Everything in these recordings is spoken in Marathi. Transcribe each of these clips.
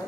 एक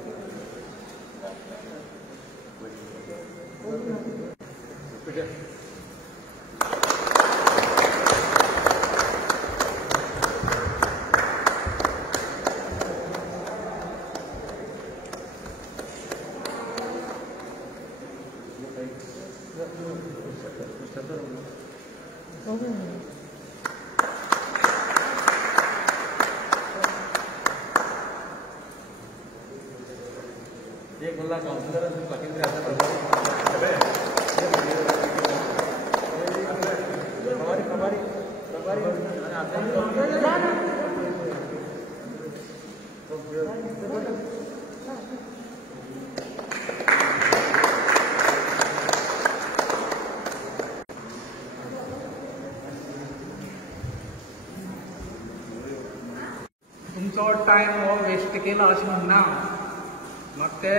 बोला काउंसलर तुमचो टायम हो वेस्ट केला अशें म्हणना, म्हाका ते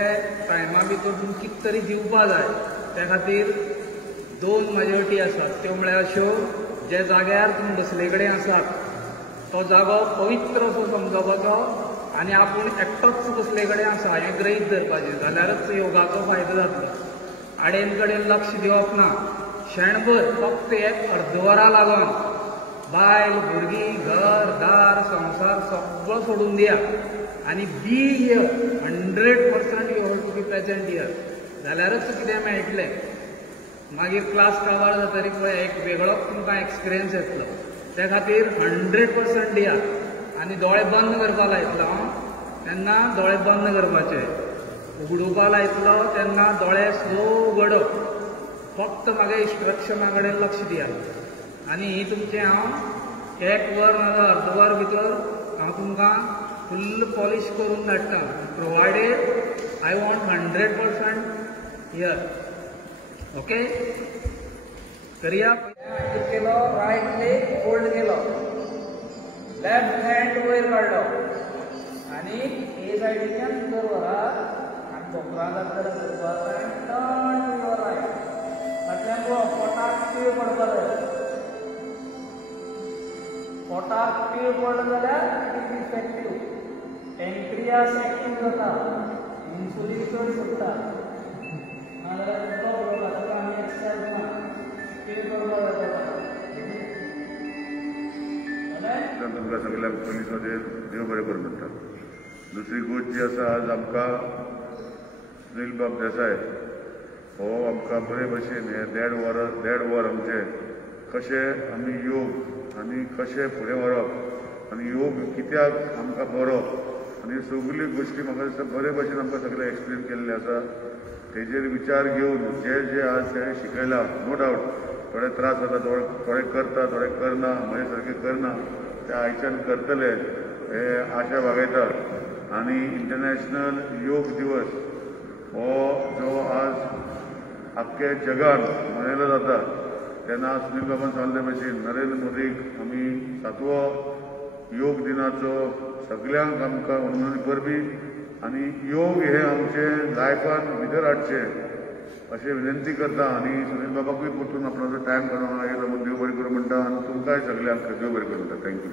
टायमा भितर तुमी कितें तरी दिवपा जाय. त्या खातीर दोन म्हाज्यो अटी आसात. त्यो म्हळ्यार अश्यो, जे जाग्यार तुमी बसले कडेन आसात तो जागो पवित्र असो समजपाचो आनी आपूण एकटोच बसले कडेन आसा हें गृहीत धरपाचें, जाल्यारच योगाचो फायदो जातलो. आडेन कडेन लक्ष दिवप ना. शेणभर फक्त एक अर्दवरा लागून बायल, भुरगीं, घर, दार, संवसार सगळो सोडून दिया आनी be here 100% you have to be present here. जाल्यारच कितें मेळटलें. मागीर क्लास कवर जातरी पळय एक वेगळोच तुमकां एक्सपिरियन्स येतलो. त्या खातीर 100% दिया आनी दोळे बंद करपा लायतलो तेन्ना दोळे बंद करपाचे. उगडुपा लायतलो तेन्ना दोळे स्लो उगडप. फक्त म्हागे इन्स्ट्रक्शना कडेन लक्ष दिया आनी ही तुमचें हांव 1 वर नाजाल्यार अर्दवर भितर हांव तुमकां फुल्ल पॉलिश करून धाडटा. Provided I want 100% here. Okay, करिया. केलो, रायट लेग होल्ड केलो, लेफ्ट हँड वयर काडलो आनी हे सायडीच्यान भितर व्हरात आनी बोकरा जातरा करपाक जाय. Turn your right. फाटल्यान पोटाक पीळ पडपा जाय. पोटाक पीळ पडलो जाल्यार it is effective. Pancreas active जाता, इन्सुलीन चड सुट्टा. नाजाल्यार तुमचो प्रॉब्लम जाता आनी एक्सरसाइज ना. पीळ करपा जाता. तुमकां सगळ्यांक पयलीं सो देव बरें करूं म्हणटा. दुसरी गोष्ट जी आसा, आज आमकां सुनील बाब देसाय हो आमकां बरे भशेन हे 1.5 वर आमचे कशें आमी योग आनी कशें फुडें व्हरप आनी योग कित्याक आमकां बरो आनी सगळ्यो गोश्टी म्हाका दिसता बरे भशेन आमकां सगळे एक्सप्लेन केल्ले आसा. तेजेर विचार घेवन जे आज ते शिकयला, नो डावट थोडे त्रास जाता, थोडे करता, थोडे करना, म्हजे सारके करना, ते आयच्यान करतले हे आशा बागयता. आनी इंटरनॅशनल योग दिवस हो जो आज आख्ख्या जगान मनयलो जाता तेन्ना सुनील बाबान सांगले भशेन नरेंद्र मोदीक आमी 7वो योग दिनाचो सगळ्यांक आमकां उर्मिली परबी आनी योग हे आमचे लायफान भितर हाडचे अशें विनंती करता. आनी सुनील बाबाकूय परतून आपणाचो टायम काडून हांगा येयलो, देव बरें करूं म्हणटा आनी तुमकांय सगळ्यांक देव बरें करूं म्हणटा. थँक्यू.